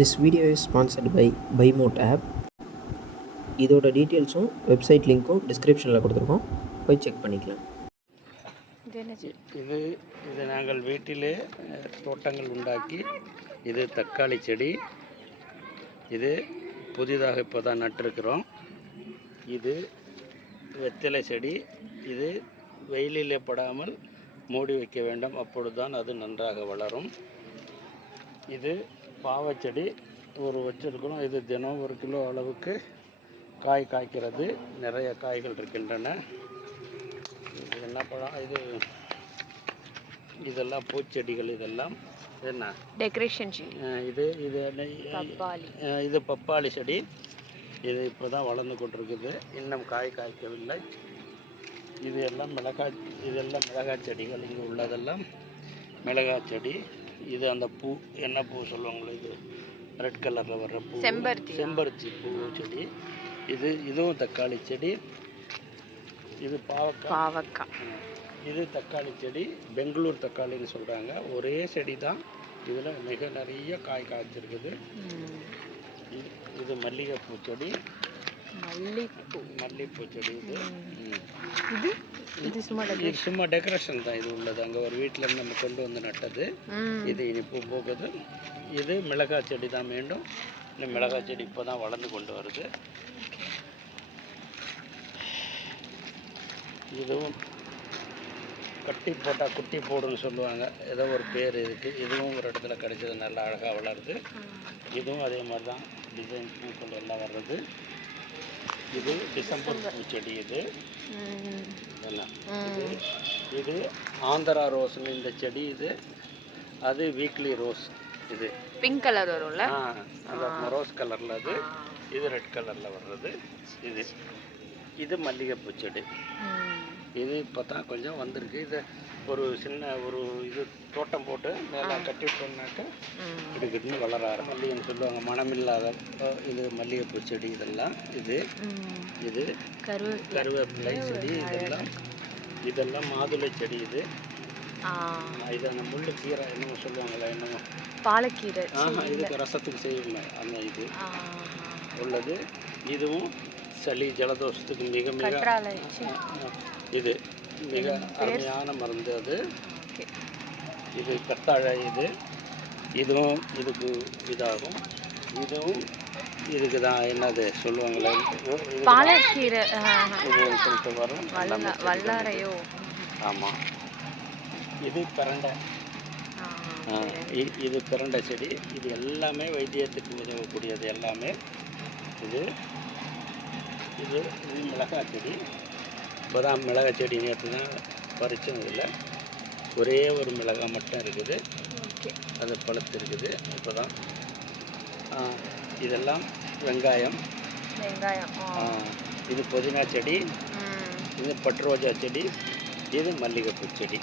This video is sponsored by BuyMote app. இதோட டீட்டெயில்ஸும் website லிங்க்கும் டிஸ்கிரிப்ஷனில் கொடுத்துருக்கோம், போய் செக் பண்ணிக்கலாம். இது நாங்கள் வீட்டிலே தோட்டங்கள் உண்டாக்கி, இது தக்காளி செடி, இது புதிதாக இப்போ தான் நட்டிருக்கிறோம். இது வெத்தலை செடி, இது வெயிலிலே படாமல் மூடி வைக்க வேண்டும், அப்பொழுது தான் அது நன்றாக வளரும். இது பாவச்செடி வச்சிருக்கிறோம். இது தினம் 1 கிலோ அளவுக்கு காய் காய்க்கிறது, நிறைய காய்கள் இருக்கின்றன. இது என்ன பழம்? இதெல்லாம் பூச்செடிகள். இதெல்லாம் என்ன டெக்கரேஷன் செடி. இது பப்பாளி செடி. இது இப்போ தான் வளர்ந்து கொண்டிருக்குது, இன்னும் காய் காய்க்கவில்லை. இதெல்லாம் மிளகாய் செடிகள். இங்கே உள்ளதெல்லாம் மிளகாய் செடி. இது அந்த பூ, என்ன பூ சொல்லுவாங்களோ, இது ரெட் கலரில் வர்ற பூ, செம்பருத்தி பூ செடி. இதுவும் தக்காளி செடி. இது பாவக்காய். இது தக்காளி செடி, பெங்களூர் தக்காளின்னு சொல்கிறாங்க. ஒரே செடி தான், இதில் மிக நிறைய காய் காய்ச்சிருக்குது. இது மல்லிகைப்பூ செடி. மல்லிகைப்பூ செடி. இது சும்மா டெக்கரேஷன் தான். இது உள்ளது அங்கே ஒரு வீட்டிலேருந்து நம்ம கொண்டு வந்து நட்டது. இது இனி பூ போகுது. இது மிளகாய் செடி தான். மீண்டும் இந்த மிளகாய் செடி இப்போ தான் வளர்ந்து கொண்டு வருது. இதுவும் கட்டி போட்டால் குட்டி போடுன்னு சொல்லுவாங்க, ஏதோ ஒரு பேர் இருக்குது. இதுவும் ஒரு இடத்துல கிடைச்சது, நல்லா அழகாக வளருது. இதுவும் அதே மாதிரி தான், டிசைன் பூக்கள் எல்லாம் வர்றது. இது டிசம்பர் பூச்செடி. இது என்ன? இது ஆந்திரா ரோஸ்னு இந்த செடி. அது வீக்லி ரோஸ். இது பிங்க் கலர் வரும்ல, அந்த ரோஸ் கலரில். இது ரெட் கலரில் வர்றது. இது மல்லிகைப்பூ செடி. இது இப்போ தான் கொஞ்சம் வந்திருக்கு. இது ஒரு சின்ன இது தோட்டம் போட்டு மேலே கட்டி விட்டோம்னாக்க இதுக்குன்னு வளர மல்லிகைன்னு சொல்லுவாங்க, மனமில்லாத. இது மல்லிகைப்பூ செடி. இதெல்லாம் இது கருவேப்பிலை செடி. இதெல்லாம் மாதுளை செடி. இது அந்த முள்ளு கீரை என்னமோ சொல்லுவாங்களா, என்னமோ பாலக்கீரை. இதுக்கு ரசத்துக்கு செய்யணும் அந்த இது உள்ளது. இதுவும் சளி ஜலதோஷத்துக்கு மிக இது மிக அருமையான மருந்து. இது கத்தாழை. இதுவும் இதுக்கு இதாகும். இதுவும் இதுக்கு தான் என்னது சொல்லுவாங்களே, பாலக்கீரை சொல்லிட்டு வரும். வல்லாரையோ? ஆமாம். இது பிரண்டை. இது பிரண்டை செடி. இது எல்லாமே வைத்தியத்துக்கு உதவக்கூடியது எல்லாமே. இது மிளகாய் செடி. இப்போ தான் மிளகாய் செடி நேற்று தான் பறிச்சதும் இல்லை, ஒரே ஒரு மிளகாய் மட்டும் இருக்குது, அது பழுத்து இருக்குது இப்போ தான். இதெல்லாம் வெங்காயம். இது புதினா செடி. இது பட்டு ரோஜா செடி. இது மல்லிகைப்பூ செடி.